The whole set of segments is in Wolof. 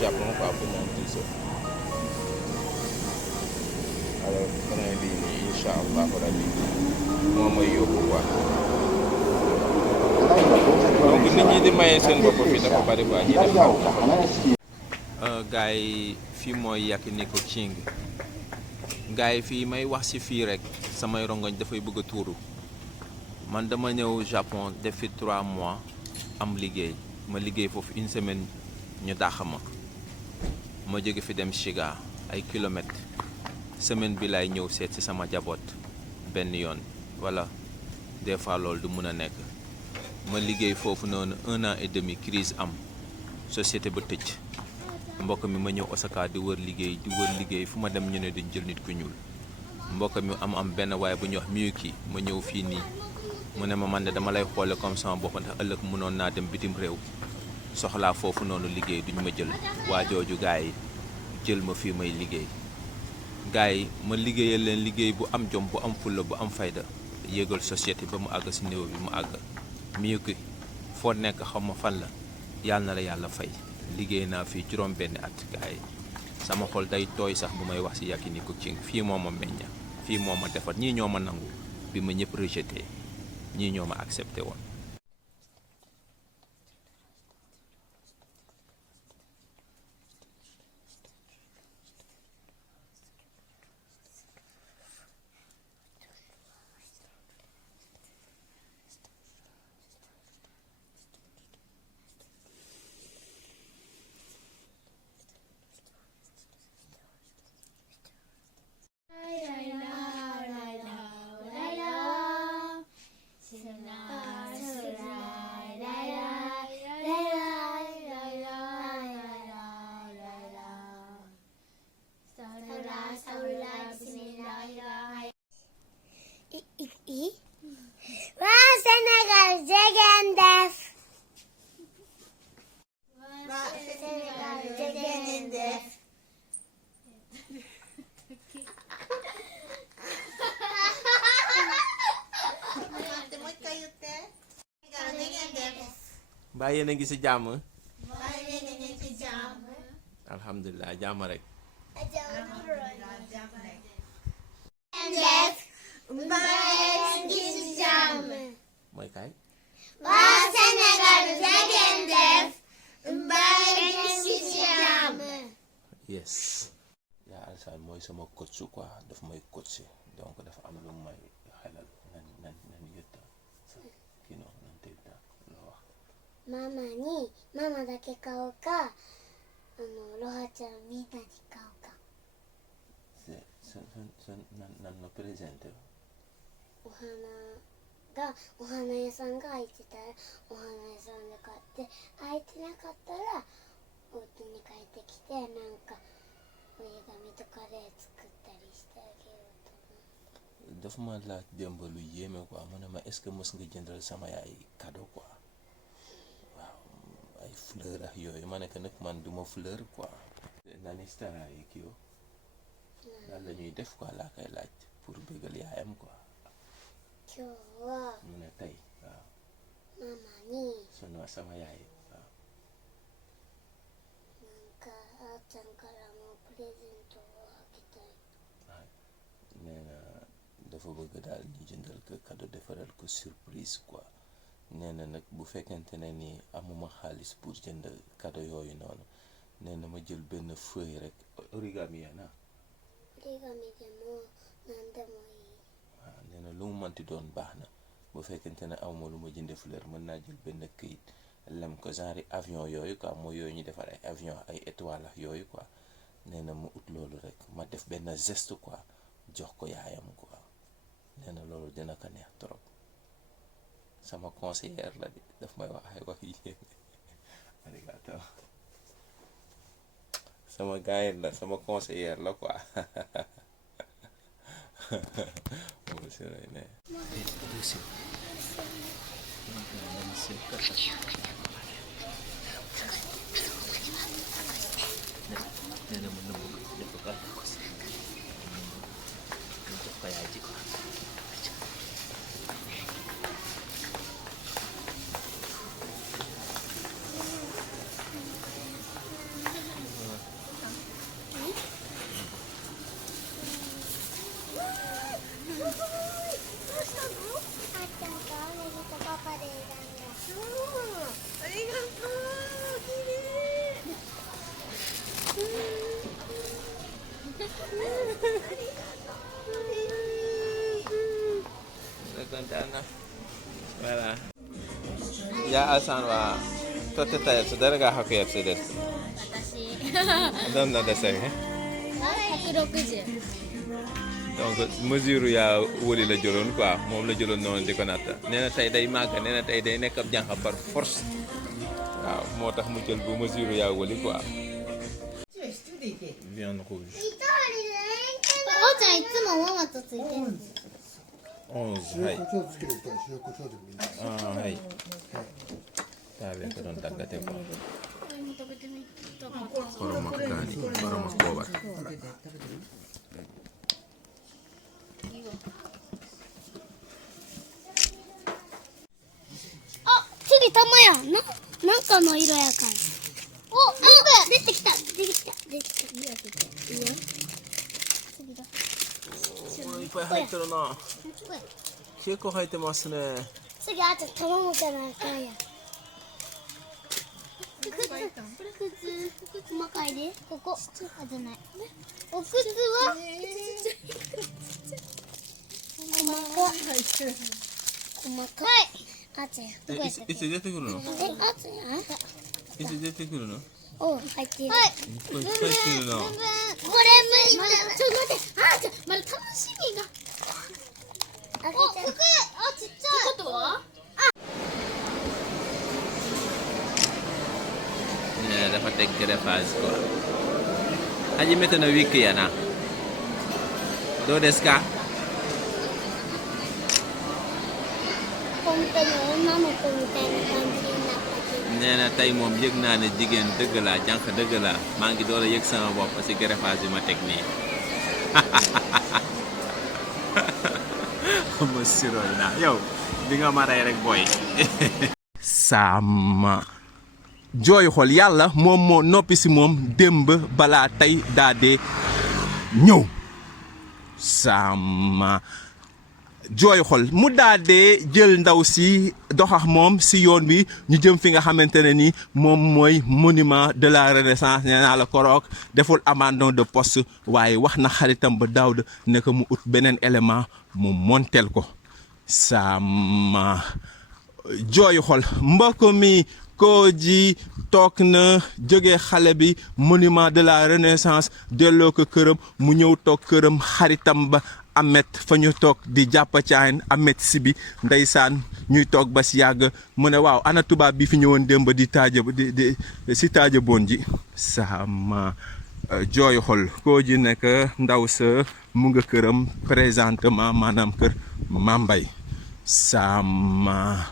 Japon quoi pour moom diisoo alors beneen bi nii incha allah rabbi moo may yóbbu quoi donc nit ñi di maye seen bopp fii dafa bari quoi ñi def gars yi fii mooy Yakiniku King gars yi fii may wax ci fii rek samay rongoñ dafay bëgg a tuuru man dama ñëw Japon def fi 3 mois am liggéey ma liggéey foofu une semaine ñu dàq ma jóge fi dem Shiga ay kilomètres semaine bi lay ñëw seet ci sama jaboot benn yoon wala des fois loolu du mun a nekk ma liggéey foofu noonu 1 an et demi crise am société ba tëj mbokk mi ma ñëw Osaka di wër liggéey fu ma dem ñu ne duñ jël nit ku ñuul mbokk mi am benn waaye bu ñuy wax Miyuki ma ñëw fii nii mu ne ma man de dama lay xoole comme sama bopp ndax ëllëg mënoon naa dem bitim réew soxlaa foofu noonu liggéey duñ ma jël waa jooju gars yi jël ma fii may liggéey gars yi ma liggéeyal leen liggéey bu am jom bu am fulla bu am fayda yéegal société ba mu àgg si néew bi mu àgg Miyuki foo nekk xam ma fan la yàlla na la yàlla fay liggéey naa fii juróom benn at gars yi sama xol day tooy sax bu may wax si Yakiniku King fii moo ma meñña fii moo ma defar ñii ñoo ma nangu bi ma ñëpp rejeté ñii ñoo ma accepté woon mbaa yéen a ngi ci jàmm alhamdulilah jàmm rek mooy kay waa Sénégal jageen def mbaa ngeen ci jàmm yes yaa Alsaan mooy sama coach quoi daf may coach donc dafa am lu may xelal nan yëtta kii noonu nan tey daa loo waxママだけ買おうかロハちゃんみんなに買おうか何のプレゼントお花屋さんが開いてたらお花屋さんで買って開いてなかったらお家に帰ってきてなんか折り紙とかで作ったりしてあげようと思うdafa ma laaj démb lu yéeme quoi mu ne ma est-ce que mës nga jëndal sama yaay cadeau quoi waaw ay fleur ak yooyu ma ne que nag man duma fleur quoi nani stara yi kii yo daal la ñuy def quoi laa koy laaj pour bégal yaayam quoi 今日は mu ne tey waaw ママに sunu sama yaay waaw なんかあーちゃんからのプレゼントをあげたい nee na dafa bëgg daal ñu jëndal ko cadeau defaral ko surprise quoi nee na nag bu fekkente ne ni amuma xaalis pour jënd cadeau yooyu noonu nee na ma jël benn feuille rek origami ya na 折り紙でも何でもいい waaw nee na lu mu mënti doon baax na bu fekkente ne amuma lu ma jënde fleur mën naa jël benn këyit lem ko genre avion yooyu quoi mooy yooyu ñu defar ay avion ay étoile ak yooyu quoi nee na mu ut loolu rek ma def benn geste quoi jox ko yaayam quoi nee na loolu dina ko neex trop sama conseillère la di daf may wax ay wax yéen arigato sama gaay la sama conseillère la quoi moom si lay ne nee na mën na bëgg def ko gàll ko si ñu jox ko yaay ji quoi やあさんは撮ってたやつ誰が履くやつですか？私どんなですかね。 160 donc mesure yaa wëli la jëloon quoi moom la jëloon noonu di ko natt nee na tey day màgg nee na tey day nekk ab jànq par force waaw moo tax mu jël bu mesure yaa wëli quoi. viande rouge. おーちゃんいつもママとついてるんです11はい塩コショウつける人は塩コショウでもいいです。ああはい食べてるんだけどコロマカニコロマコーバあ、次玉やなんかの色やからお、出てきたいいよいっぱい入ってるな結構入ってますね次あと頼むじゃないかんや靴細かいでここあじゃないお靴は細かいあつやどこやったっけいつ出てくるのあつやいつ出てくるのお入ってるいっぱい入ってるなこれ無理だちょっと待ってまだ楽しみが開けちゃうちっちゃいってことはねdafa teg greffage quoi初めてのウィッグやなどうですか本当に女の子みたいな感じになったけど nee na tey moom yëg naa ne jigéen dëgg laa jànq dëgg laa maa ngi door a yëg sama bopp ci greffage bi ma teg nii ma siroy naa yow di nga ma rey rek booy sama jooy xol yàlla moom moo noppi si moom démb balaa tey daa dee ñëw sama jooy xol mu daa dee jël ndaw si doxax moom si yoon bi ñu jëm fi nga xamante ne ni moom mooy monument de la renaissance nee naa la koroog deful abandon de poste waaye wax na xaritam ba Daawda ne ko mu ut beneen élément mu monteel ko sama jooy xol mbokk mi koo ji toog na jóge xale bi monument de la renaissance delloo ko këram mu ñëw toog këram xaritam ba Amet fa ñu toog di jàppa caayin Amet si bi ndeysaan ñuy toog ba si yàgg mu ne waaw ana tubaab bi fi ñëwoon démb di si taaja boon ji sama jooy xol koo ji nekk ndaw sa mu nga këram présentement maanaam kër Mambay sama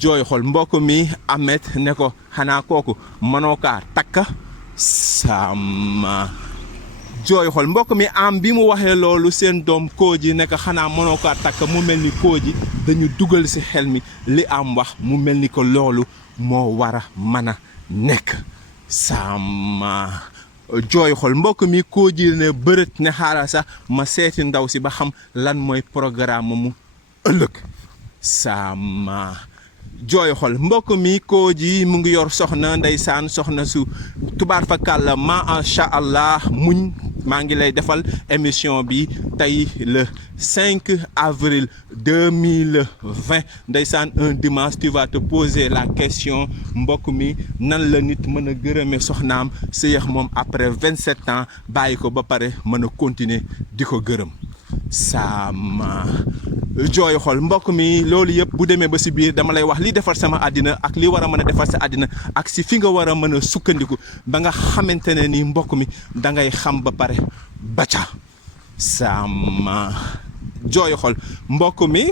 jooy xol mbokk mi Amet ne ko xanaa kooku mënoo kaa takka sama jooy xol mbokk mi am bi mu waxee loolu seen doom kooji nekk xanaa mënoo kaa takk mu mel ni kooji dañu dugal ci xel mi li am wax mu mel ni ko loolu moo war a mën a nekk sama jooy xol mbokk mi kooji ne bërët ne xaaral sax ma seeti ndaw si ba xam lan mooy programme mu ëllëg sama jooy xol mbokk mi kooji mu ngi yor soxna ndeysaan soxna su tubaar fakàlla macha allah muñ maa ngi lay defal émission bi tey le 5 avril 2020 ndeysaan un dimanche tu vas te poser la question mbokk mi nan la nit mën a gërëme soxnaam sëyeex moom après 27 ans bàyyi ko ba pare mën a continuer di ko gërëm sama jooy xol mbokk mi loolu yëpp bu demee ba si biir dama lay wax li defar sama àddina ak li war a mën a defar sa àddina ak si fi nga war a mën a sukkandiku ba nga xamante ne ni mbokk mi da ngay xam ba pare bacca sama jooy xol mbokk mi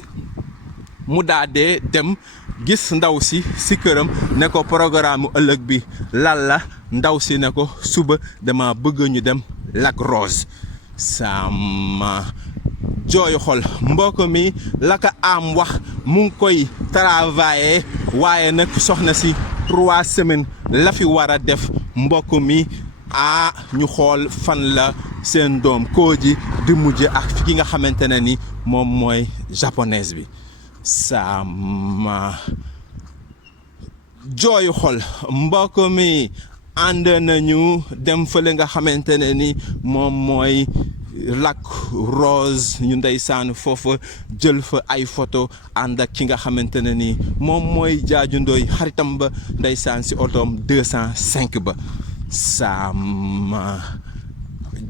mu daa dee dem gis ndaw si këram ne ko programme ëllëg bi lan la ndaw si ne ko suba dama bëgg ñu dem Lac Rose sama jooy xol mbokk mi la ka am wax mu ngi koy travailler waaye nag soxna si 3 semaines la fi war a def mbokk mi ñu xool fan la seen doom kooji di mujje ak ki nga xamante ne ni moom mooy japonaise bi sama jooy xol mbokk mi ànd nañu dem fële nga xamante ne ni moom mooy lac Rose ñu ndeysaan foofa jël fa ay photo ànd ak ki nga xamante ne ni moom mooy Jaaju Ndoy xaritam ba ndeysaan si otoom 205 ba sama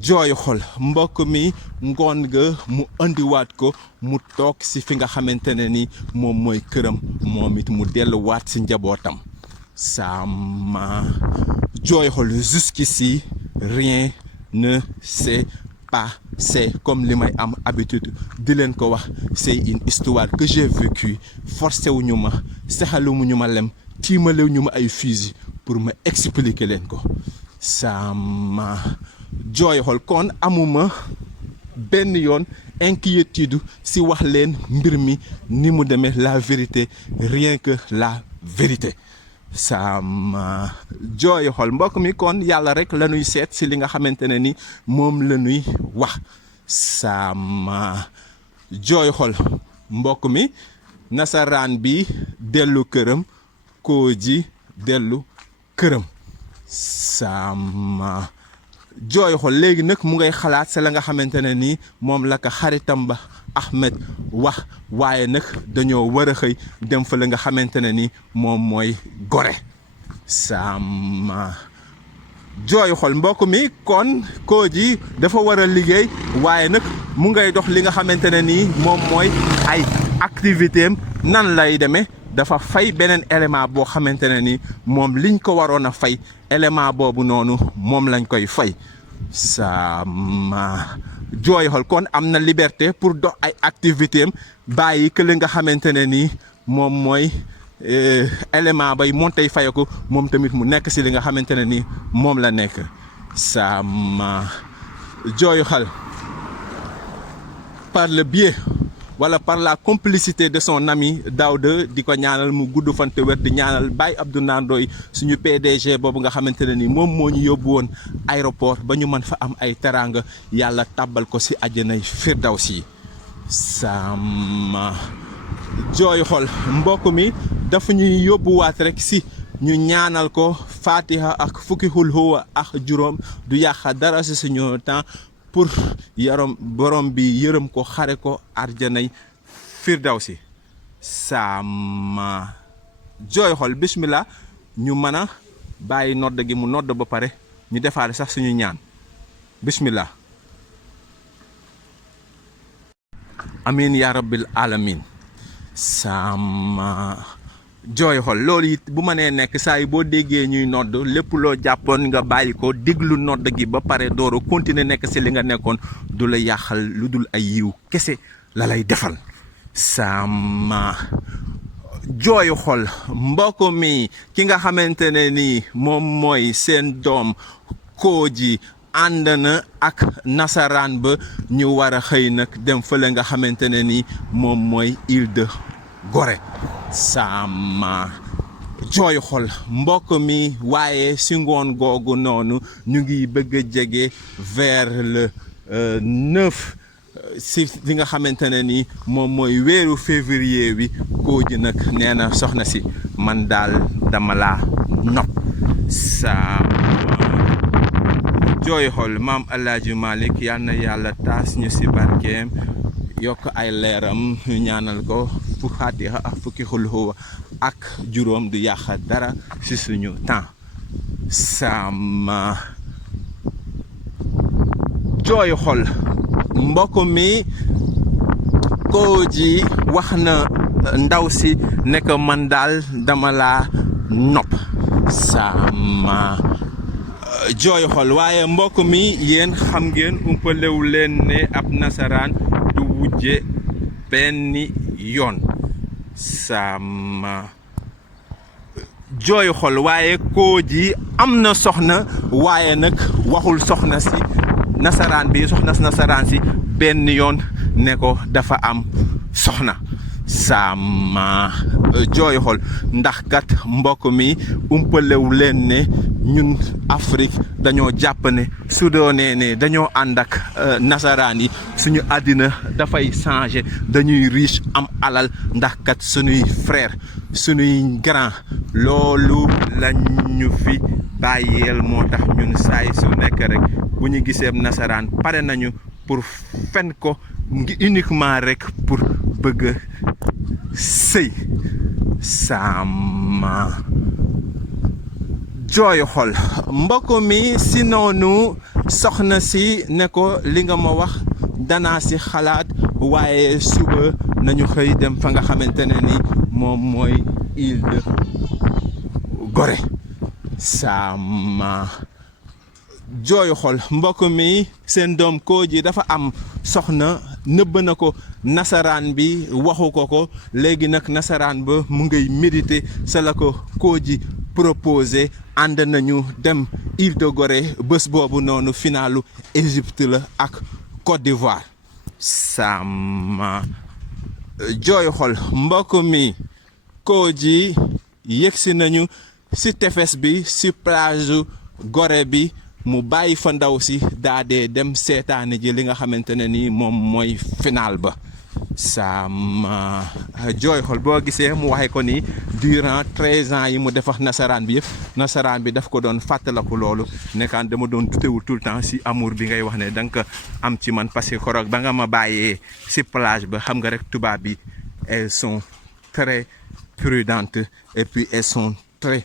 jooy xol mbokk mi ngoon ga mu andiwaat ko mu toog si fi nga xamante ne ni moom mooy këram moom it mu delluwaat si njabootam sama jooy xol jusqu'ici rien ne s'est passé comme li may am habitude di leen ko wax c'est une histoire que j'ai vécue forcé wuñu ma sexaluñu ma lem tiimalewuñu ma ay fusil pour ma expliquer leen ko sama jooy xol kon amuma benn yoon inquiétude si wax leen mbir mi ni mu demee la vérité rien que la vérité sama jooy xol mbokk mi kon yàlla rek la ñuy seet si li nga xamante ne ni moom la ñuy wax sama jooy xol mbokk mi nasaraan bi dellu këram koo ji dellu këram sama jooy xol léegi nag mu ngay xalaat sa la nga xamante ne nii moom la ko xaritam ba Ahmed wax waaye nag dañoo war a xëy dem fa la nga xamante ne ni moom mooy Gorée sama jooy xol mbokk mi kon koo ji dafa war a liggéey waaye nag mu ngay dox li nga xamante ne nii moom mooy ay activité am nan lay demee dafa fay beneen élément boo xamante ne ni moom liñ ko waroon a fay élément boobu noonu moom lañ koy fay sama jooy xol kon am na liberté pour dox ay activité am bàyyi que li nga xamante ne ni moom mooy élément bay montey fayeku moom tamit mu nekk si li nga xamante ne ni moom la nekk sama jooy xol par le biais wala par la complicité de son ami Daouda di ko ñaanal mu gudd fan te wér di ñaanal Baye Abdou Ndoye suñu PDG boobu nga xamante ne ni moom moo ñu yóbbu woon aéroport ba ñu mën fa am ay teraanga yàlla tàbbal ko si àjjanay firdawsi sama jooy xol mbokk mi dafa ñuy yóbbuwaat rek si ñu ñaanal ko fatiha ak fukki xul huwa ak juróom du yàq dara si suñu temps pour yaram borom bi yërëm ko xare ko arjanay firdawsi sama jooy xol bismillah ñu mën a bàyyi nodd gi mu nodd ba pare ñu defaale sax suñu ñaan bismillah amin ya rabbil alamin sama jooy xol loolu it bu ma nee nekk saa yi boo déggee ñuy nodd lépp loo jàppoon nga bàyyi ko déglu nodd gi ba pare dooro continuer nekk si li nga nekkoon du la yàqal lu dul ay yiw kese la lay defal sama jooy xol mbokk mi ki nga xamante ne ni moom mooy seen doom koo ji ànd na ak nasaraan ba ñu war a xëy nag dem fële nga xamante ne ni moom mooy île de Gorée sama jooy xol mbokk mi waaye si ngoon googu noonu ñu ngi bëgg a jege vers le 9 si li nga xamante ne ni moom mooy weeru février wi koo ji nag nee na soxna si man daal dama laa nopp sama jooy xol maam Alaaji Malick yal na yàlla taas ñu si barkeem yokk ay leeram ñu ñaanal ko fu Fatiha ak fukki xul huwa ak juróom du yàq dara ci suñu temps sama jooy xol mbokk mi koo ji wax na ndaw si ne ko man daal dama laa nopp sama jooy xol waaye mbokk mi yéen xam ngeen umpalewu leen ne ab nasaraan du wujje benn yoon sama jooy xol waaye koo ji am na soxna waaye nag waxul soxna si nasaraan bi soxna si nasaraan si benn yoon ne ko dafa am soxna sama jooy xol ndax kat mbokk mi umpalewu leen ne ñun Afrique dañoo jàpp ne su doonee ne dañoo ànd ak nasaraan yi suñu àddina dafay changer dañuy riche am alal ndax kat suñuy frère suñuy grand loolu lañ ñu fi bàyyeel moo tax ñun saay su nekk rek bu ñu gisee nasaraan pare nañu pour fen ko ngi uniquement rek pour bëgg sëy sama jooy xol mbokk mi si noonu soxna si ne ko li nga ma wax danaa si xalaat waaye suba nañu xëy dem fa nga xamante ne ni moom mooy île de Gorée sama jooy xol mbokk mi seen doom Kooji dafa am soxna nëbb na ko nasaraan bi waxu ko léegi nag nasaraan ba mu ngay méditer sa la ko Kooji proposé ànd nañu dem île de Gorée bés boobu noonu finalu Égypte la ak Côte d'Ivoire sama jooy xol mbokk mi Kooji yegsi nañu ci tefes bi ci plage Gorée bi mu bàyyi fa ndaw si daa dee dem seetaane ji li nga xamante ne ni moom mooy final ba sama jooy xol boo gisee mu waxe ko ni durant 13 ans yi mu def ak nasaraan bi yëpp nasaraan bi daf ko doon fàttaliku loolu nekkaan dama doon dutewu tout le temps si amour bi ngay wax ne da nga ko am ci man parce que koroog ba nga ma bàyyee si plage ba xam nga rek tubaab bi elles sont très prudentes et puis elles sont très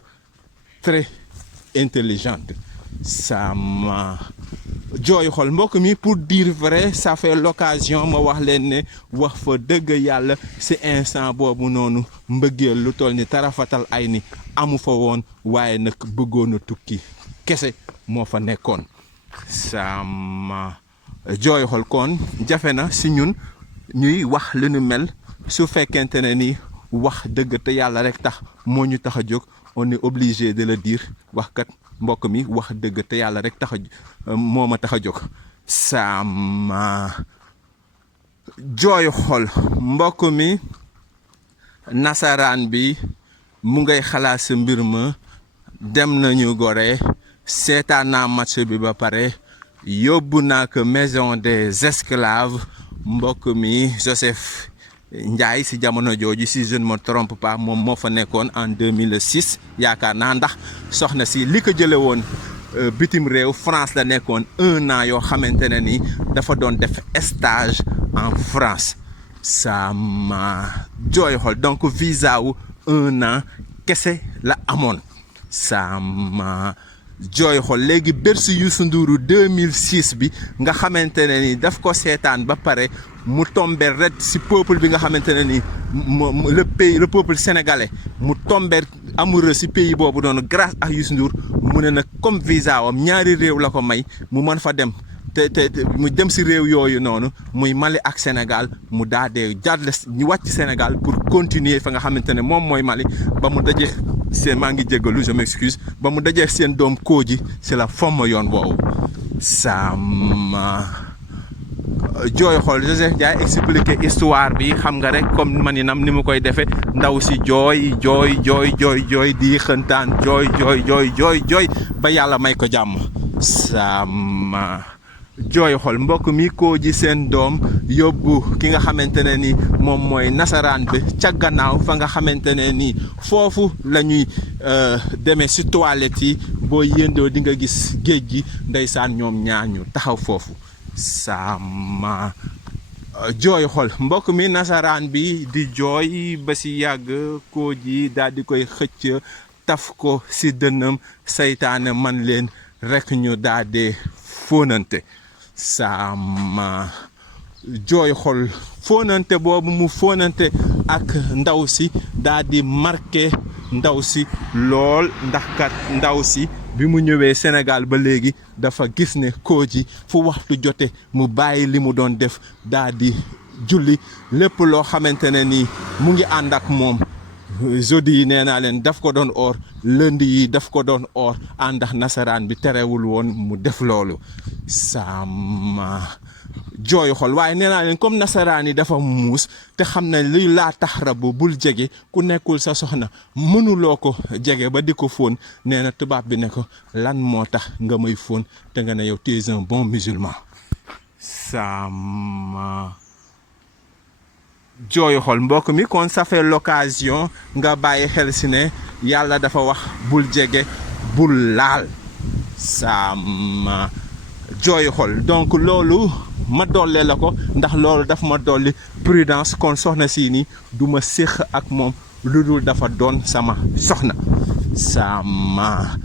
intelligentes sama jooy xol mbokk mi pour dire vrai ça fait l'occasion ma wax leen ne wax fa dëgg yàlla ci instant boobu noonu mbëggeel lu toll ni tarafatal ay ni amu fa woon waaye nag bëggoon a tukki kese moo fa nekkoon sama jooy xol kon jafe na ci ñun ñuy wax lu nu mel su fekkente ne ni wax dëgg te yàlla rek tax moo ñu tax a jóg on est obligé de le dire wax kat mbokk mi wax dëgg te yàlla rek tax a moo ma tax a jóg sama jooy xol mbokk mi nasaraan bi mu ngay xalaat sa mbir ma dem nañu Gorée seetaan naa match bi ba pare yóbbu naa ko maison des esclaves mbokk mi Joseph Ndiaye si jamono jooju si je ne me trompe pas moom moo fa nekkoon en 2006 yaakaar naa ndax soxna si li ko jële woon bitim réew France la nekkoon 1 an yoo xamante ne ni dafa doon def stage en France sama jooy xol donc visa wu 1 an kese la amoon sama jooy xol léegi bersu Youssou Ndour 2006 bi nga xamante ne ni daf ko seetaan ba pare mu tomber ret si peuple bi nga xamante ne ni le peuple sénégalais mu tomber amoureux si pays boobu noonu grâce à Youssou Ndour mu ne nag comme visa wam ñaari réew la ko may mu mën fa dem te mu dem si réew yooyu noonu muy Mali ak Sénégal mu daa dee jàll ñu wàcc Sénégal pour continuer fa nga xamante ne moom mooy Mali ba mu dajee seen maa ngi jéggalu je m'excuse ba mu dajee seen doom Kooji c'est la fomm yoon woowu sama jooy xool Joseph Ndiaye expliqué histoire bi xam nga rek comme maninam ni mu koy defee ndaw si jooy di xëntaan jooy ba yàlla may ko jàmm sama jooy xol mbokk mi Kooji seen doom yóbbu ki nga xamante ne ni moom mooy nasaraan bi ca gannaaw fa nga xamante ne ni foofu la ñuy demee si toilette yi boo yëndoo di nga gis géej gi ndeysaan ñoom ñaar ñu taxaw foofu sama jooy xol mbokk mi nasaraan bi di jooy ba si yàgg Kooji daal di koy xëcc taf ko si dënnam saytaane man leen rek ñu daal di fóonante sama jooy xol fóonante boobu mu fóonante ak ndaw si daal di marqué ndaw si lool ndax kat ndaw si bi mu ñëwee Sénégal ba léegi dafa gis ne Kooji fu waxtu jote mu bàyyi li mu doon def daal di julli lépp loo xamante ne nii mu ngi ànd ak moom jeudi yi nee naa leen daf ko doon or lundi yi daf ko doon or àndax nasaraan bi terewul woon mu def loolu sama jooy xol waaye nee naa leen comme nasaraan yi dafa muus te xam ne luy laa taxarabu bul jege ku nekkul sa soxna mënuloo ko jege ba di ko fóon nee na tubaab bi ne ko lan moo tax nga may fóon te nga ne yow tu es un bon musulman sama jooy xol mbokk mi kon ça fait l'occasion nga bàyyi xel si ne yàlla dafa wax bul jege bul laal sama jooy xol donc loolu ma dollee la ko ndax loolu daf ma dolli prudence kon soxna si nii du ma séq ak moom lu dul dafa doon sama soxna sama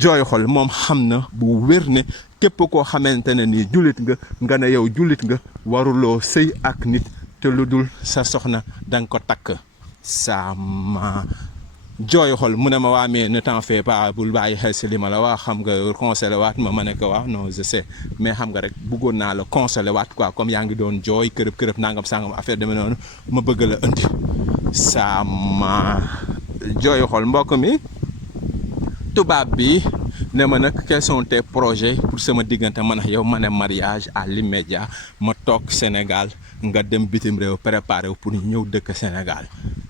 jooy xol moom xam na bu wér ne képp koo xamante ne nii jullit nga ne yow jullit nga waruloo sëy ak nit te lu dul sa soxna danga ko takk sama jooy xol mu ne ma waa mais ne t'en fais pas bul bàyyi xel si li ma la wax xam nga consolé waat ma ne ko waaw non je sais mais xam nga rek bëggoon naa la consolé waat quoi comme yaa ngi doon jooy kërëb nangam sangam affaire demee noonu ma bëgg la indi sama jooy xol mbokk mi tubaab bi ne ma nag quels sont tes projets pour sama diggante man ak yow ma ne mariage à l'immédiat ma toog Sénégal nga dem bitim réew préparé wu pour ñëw dëkk Sénégal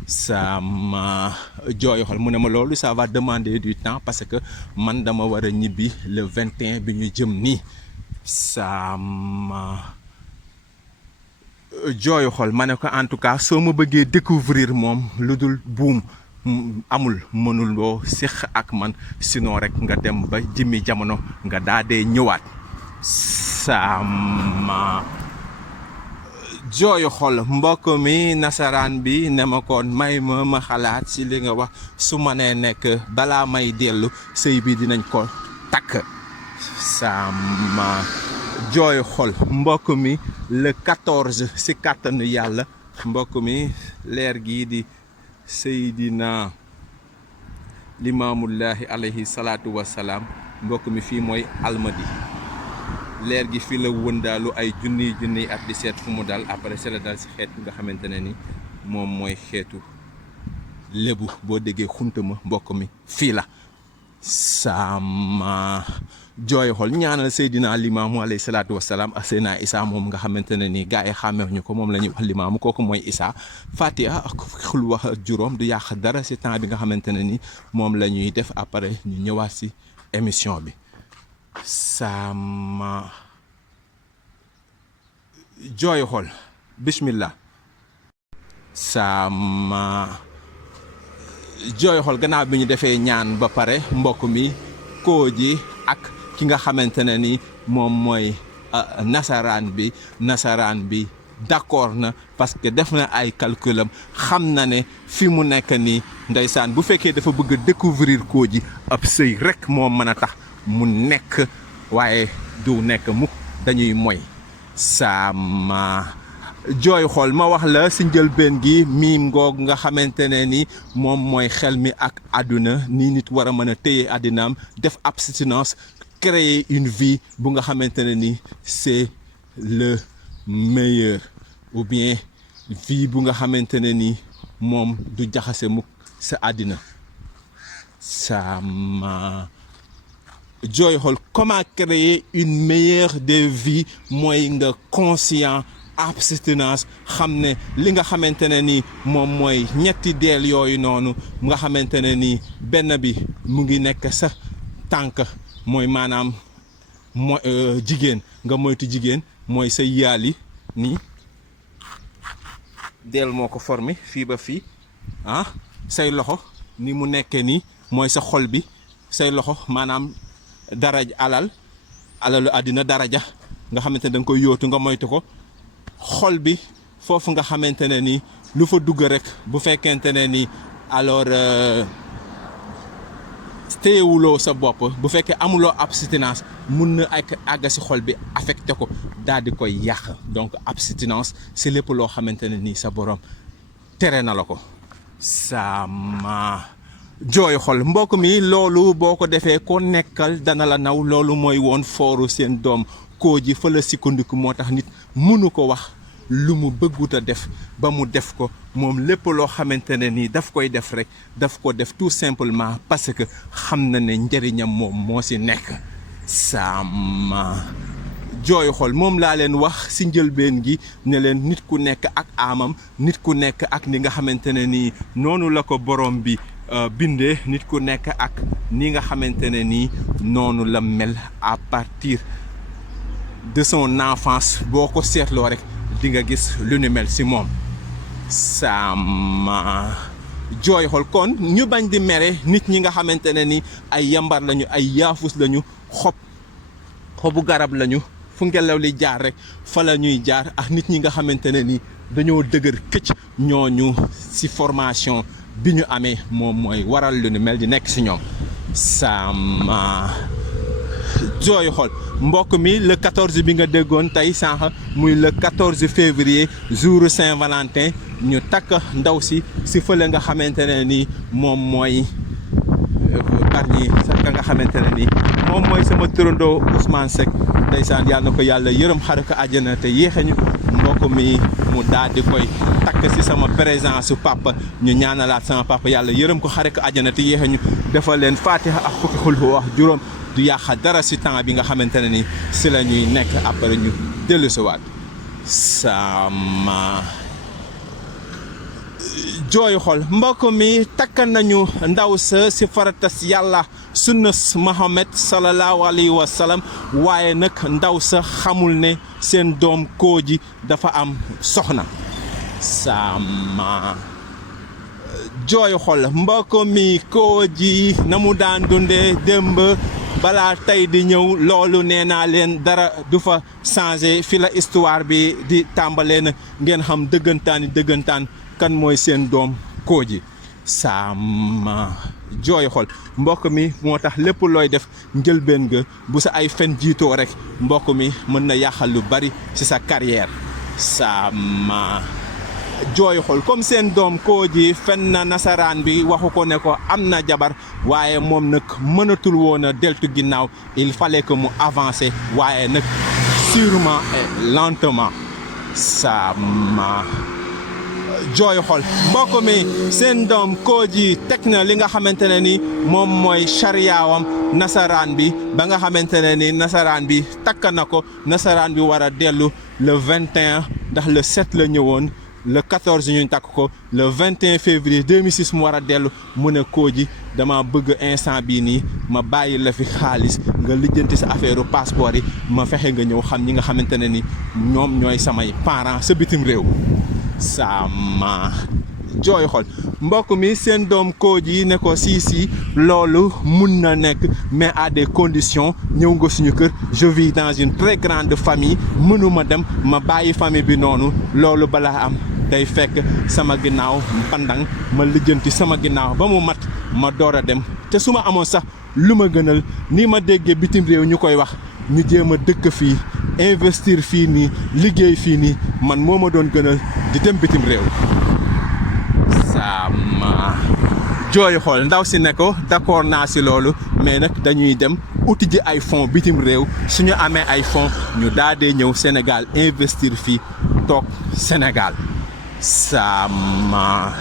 sama jooy xol mu ne ma loolu ça va demander du temps parce que man dama war a ñibbi le 21 bi ñu jëm nii sama jooy xol ma ne ko en tout cas soo ma bëggee découvrir moom lu dul buum amul mënuloo séq ak man sinon rek nga dem ba jimmi jamono nga daa dee ñëwaat sama jooy xol mbokk mi nasaraan bi ne ma koon may ma xalaat si li nga wax su ma nee nekk balaa may dellu sëy bi dinañ ko takk sama jooy xol mbokk mi le 14 si kàttanu yàlla mbokk mi leer gii di Seydina Limaamullahi alayhi salaatu wassalaam mbokk mi fii mooy Almadi leer gi fii la wëndaalu ay junniy at di seet fu mu dal après c'est la dal si xeet nga xamante ne ni moom mooy xeetu lébu boo déggee xuntama mbokk mi fii la sama jooy xol ñaanal Seydina Limaamu alayhi salaatu wassalaam ak Seydina Isa moom nga xamante ne nii gars yi xàmmeewuñu ko moom la ñuy wax Limaamu kooku mooy Isa Fatiha ak xul wax ak juróom du yàq dara si temps bi nga xamante ne ni moom la ñuy def après ñu ñëwaat si émission bi sama jooy xol bismillah sama jooy xol gannaaw bi ñu defee ñaan ba pare mbokk mi koo ji ak ki nga xamante ne ni moom mooy nasaraan bi d'accord na parce que def na ay calculam xam na ne fi mu nekk nii ndeysaan bu fekkee dafa bëgg a découvrir koo ji ab sëy rek moo mën a tax mu nekk waaye du nekk mukk dañuy moy sama jooy xool ma wax la si njëlbeen gi miim ngoog nga xamante ne ni moom mooy xel mi ak àdduna ni nit war a mën a téye àddinaam def abstinence créer une vie bu nga xamante ne ni c'est le meilleur ou bien vie bu nga xamante ne ni moom du jaxase mukk sa àddina sama jooy xool comment créer une meilleure des vies mooy nga conscient abstinence xam ne li nga xamante ne ni moom mooy ñetti deel yooyu noonu nga xamante ne ni benn bi mu ngi nekk sa tànk mooy maanaam jigéen nga moytu jigéen mooy sa yaali nii deel moo ko formé fii ba fii say loxo ni mu nekkee nii mooy sa xol bi say loxo maanaam alalu àddina daraja nga xamante ne da nga koy yóotu nga moytu ko xol bi foofu nga xamante ne ni lu fa dugg rek bu fekkente ne ni alors téyewuloo sa bopp bu fekkee amuloo abstinence mun na ak àgg si xol bi affecté ko daal di koy yàq donc abstinence c'est lépp loo xamante ne nii sa borom tere na la ko sama jooy xol mbokk mi loolu boo ko defee ko nekkal dana la naw loolu mooy woon fooru seen doom koo ji fa la sikkandiku moo tax nit mënu ko wax lu mu bëggut a def ba mu def ko moom lépp loo xamante ne nii daf koy def rek daf ko def tout simplement parce que xam na ne njëriñam moom moo si nekk sama jooy xol moom laa leen wax si njëlbeen gi ne leen nit ku nekk ak amam nit ku nekk ak ni nga xamante ne nii noonu la ko borom bi bindee nit ku nekk ak ni nga xamante ne nii noonu la mel à partir de son enfance boo ko seetloo rek di nga gis lu ni mel si moom sama jooy xol kon ñu bañ di mere nit ñi nga xamante ne ni ay yambar lañu ay yaafus lañu xobu garab lañu fu ngelaw li jaar rek fa la ñuy jaar ak nit ñi nga xamante ne ni dañoo dëgër këcc ñooñu ci formation bi ñu amee moom mooy waral lu ni mel di nekk ci ñoom sama jooyu xol mbokk mi le 14 bi nga déggoon tey sànq muy le 14 février jour Saint-Valentin ñu takk ndaw si fële nga xamante ne ni moom mooy Bargny sax nga xamante ne ni moom mooy sama turandoo Ousmane Seck ndeysaan yàlla na ko yàlla yërëm xare ko àjjana te yéexañu mbokk mi mu daal di koy takk si sama présence su papa ñu ñaanalaat sama papa yàlla yërëm ko xare ko àjjana te yéexañu defal leen fatiha ak fukki xul wax juróom du yàq dara si temps bi nga xamante ne ni si la ñuy nekk après ñu dellu si waat sama jooyu xol mbokk mi takk nañu ndaw sa si faratas yàlla sunnas Muhammad sallallahu alayhi wa sallam waaye nag ndaw sa xamul ne seen doom Kooji dafa am soxna sama jooyu xol mbokk mi Kooji na mu daan dundee démb balaa tey di ñëw loolu nee naa leen dara du fa changé fi la histoire bi di tàmbalee na ngeen xam dëggantaan kan mooy seen doom Kooji sama jooy xol mbokk mi moo tax lépp looy def njëlbeen nga bu sa ay fen jiitoo rek mbokk mi mën na yàqal lu bari ci sa carrière sama jooy xol comme seen doom Kooji fen na nasaraan bi waxu ko ne ko am na jabar waaye moom nag mënatul woon a deltu ginnaaw il fallait que mu avancer waaye nag sûrement et lentement sama jooy xol mbokk mi seen doom Kooji teg na li nga xamante ne ni moom mooy chariyaawam nasaraan bi ba nga xamante ne ni nasaraan bi takk na ko nasaraan bi war a dellu le 21 ndax le 7 la ñëwoon le 14 ñu takk ko le 21 février 2006 mu war a dellu mu ne Kooji dama bëgg instant bii nii ma bàyyi la fi xaalis nga lijjanti sa affaire passeport yi ma fexe nga ñëw xam ñi nga xamante ne ni ñoom ñooy samay parents sa bitim réew sama jooy xol mbokk mi seen doom Kooji ne ko si loolu mun na nekk mais à des conditions ñëw nga suñu kër je vis dans une très grande famille mënuma dem ma bàyyi famille bi noonu loolu balaa am day fekk sama ginnaaw pandang ma lijjanti sama ginnaaw ba mu mat ma door a dem te su ma amoon sax lu ma gënal ni ma déggee bitim réew ñu koy wax ñu jéem a dëkk fii investir fii nii liggéey fii nii man moo ma doon gënal di dem bitim réew sama jooy xool ndaw si ne ko d'accord naa si loolu mais nag dañuy dem uti ji ay fonds bitim réew suñu amee ay fonds ñu daal dee ñëw Sénégal investir fii toog Sénégal sama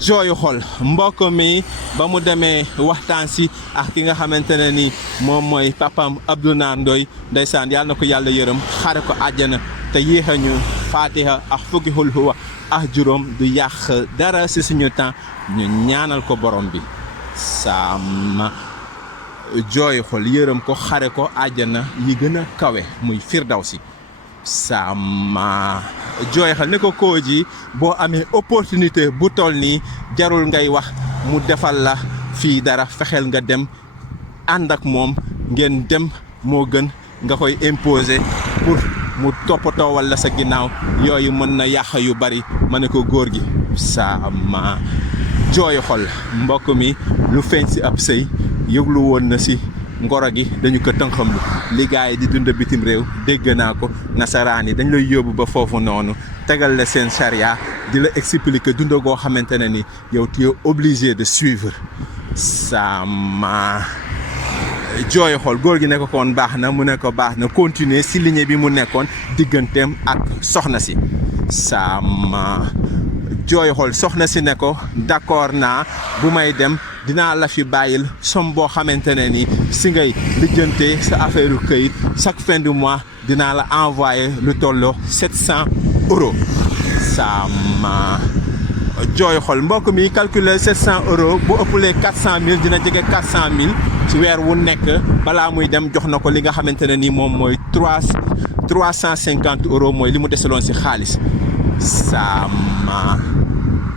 jooyu xol mbokk mi ba mu demee waxtaan si ak ki nga xamante ne ni moom mooy papam Abdou Naar Ndoye ndeysaan yàlla na ko yàlla yërëm xare ko àjjana te yéexañu fatiha ak fukki xul huwa ak juróom du yàq dara si suñu temps ñu ñaanal ko borom bi sama jooyu xol yërëm ko xare ko àjjana yi gën a kawe muy firdawsi sama jooy xel ne ko Kooji boo amee opportunité bu toll nii jarul ngay wax mu defal la fii dara fexeel nga dem ànd ak moom ngeen dem moo gën nga koy imposer pour mu toppatoo walla sa ginnaaw yooyu mën na yàq yu bari ma ne ko góor gi sama jooy xol mbokk mi lu feeñ si ab sëy yëglu woon na si ngoro gi dañu ko tënxamlu li gaay di dund bitim réew dégg naa ko nasaraan yi dañ lay yóbbu ba foofu noonu tegal la seen charia di la expliquer dund goo xamante ne ni yow tu es obligé de suivre sama jooy xool góor gi ne ko kon baax na mu ne ko baax na continuer si ligne bi mu nekkoon digganteem ak soxna si sama jooy xool soxna si ne ko d'accord naa bu may dem dinaa la fi bàyyil somme boo xamante ne ni si ngay lijjante sa affaire u këyit chaque fin du mois dinaa la envoyer lu tolloo 700 euros sama jooy xol mbokk mi calculer 700 euros bu ëppalee 400 000 dina jege 400 000 ci weer wu nekk balaa muy dem jox na ko li nga xamante ne ni moom mooy 350 euros mooy li mu desaloon si xaalis sama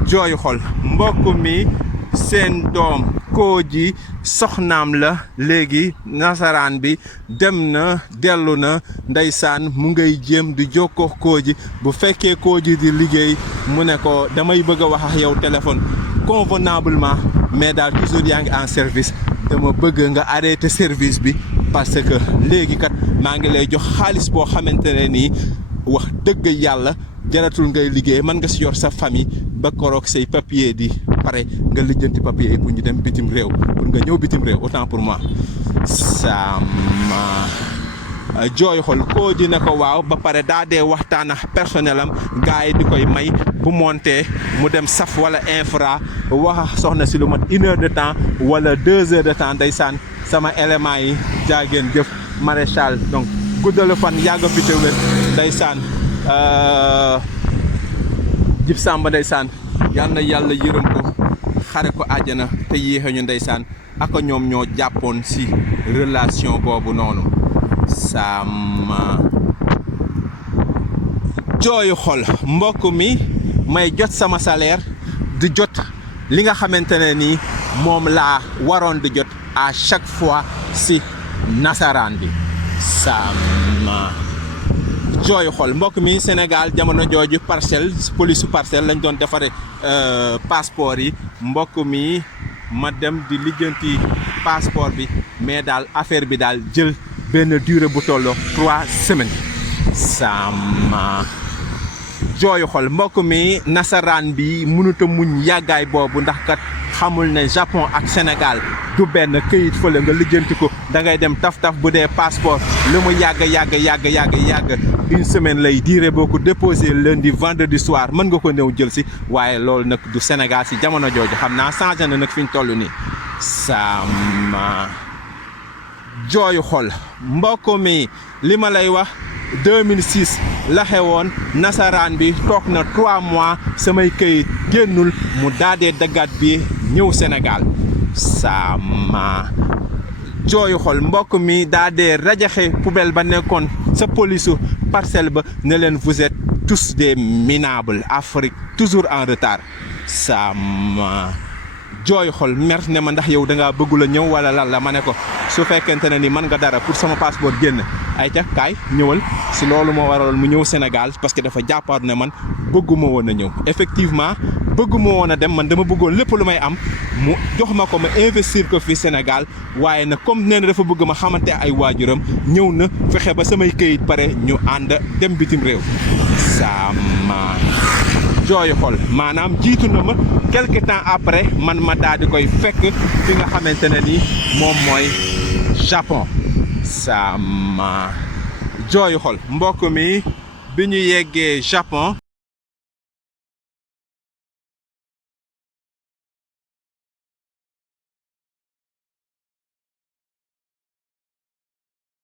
jooy xol mbokk mi seen doom Kooji soxnaam la léegi nasaraan bi dem na dellu na ndeysaan mu ngay jéem di jokkoo Kooji bu fekkee Kooji di liggéey mu ne ko damay bëgg a wax ak yow téléphone convenablement mais daal toujours yaa ngi en service dama bëgg nga arrêté service bi parce que léegi kat maa ngi lay jox xaalis boo xamante ne nii wax dëgg yàlla jaratul ngay liggéey mën nga si yor sa famille ba koroog say papier di pare nga lijjanti papier yi pour ñu dem bitim réew pour nga ñëw bitim réew autant pour moi sama jooy xol Kooji ne ko waaw ba pare daa dee waxtaan ak personnel am gars yi di koy may bu montee mu dem saf wala infra wax soxna si lu mat 1 heure de temps wala 2 heures de temps ndeysaan sama élément yi jaageen jëf maréchal donc guddalu fan yàgg fi te wér ndeysaan Jib Samba ndeysaan yal na yàlla yërëm ko xare ko àjjana te yéexe ñu ndeysaan ak ñoom ñoo jàppoon si relation boobu noonu sama jooyu xol mbokk mi may jot sama salaire di jot li nga xamante ne nii moom laa waroon di jot à chaque fois si nasaraan bi sama jooyu xol mbokk mi Sénégal jamono jooju parcelle police parcelle lañ doon defare passeport yi mbokk mi ma dem di lijjanti passeport bi mais daal affaire bi daal jël benn durée bu tolloo 3 semaines sama jooyu xol mbokk mi nasaraan bi mënut a muñ yàggaay boobu ndax kat xamul ne Japon ak Sénégal du benn këyit fële nga lijjanti ko da ngay dem taf-taf bu dee passeport lu mu yàgg 1 semaine lay diire boo ko déposé lundi vendredi soir mën nga ko ñëw jël si waaye loolu nag du Sénégal si jamono jooju xam naa changé na nag fi ñu toll nii sama jooyu xol mbokk mi li ma lay wax 2006 la xewoon nasaraan bi toog na 3 mois samay këyit génnul mu daadee daggaat bi ñëw Sénégal sama jooyu xol mbokk mi daadee rajaxe poubelle ba nekkoon sa polisu parcelle ba ne leen vous êtes tous des minables Afrique toujours en retard sama jooyu xol mer ne ma ndax yow da ngaa bëggul a ñëw wala lan la ma ne ko su fekkente ne ni mën nga dara pour sama passeport génn ay ca kaay ñëwal si loolu moo waraloon mu ñëw Sénégal parce que dafa jàppaat ne man bëgguma woon a ñëw effectivement bëgguma woon a dem man dama bëggoon lépp lu may am mu jox ma ko ma investir ko fii Sénégal waaye nag comme nee na dafa bëgg ma xamante ay waajuram ñëw na fexe ba samay këyit pare ñu ànd dem bitim réew sama jooyu xol maanaam jiitu na ma quelque temps après man ma daal di koy fekk fi nga xamante ne ni moom mooy Japon sama jooyu xol mbokk mi bi ñu yeggee Japon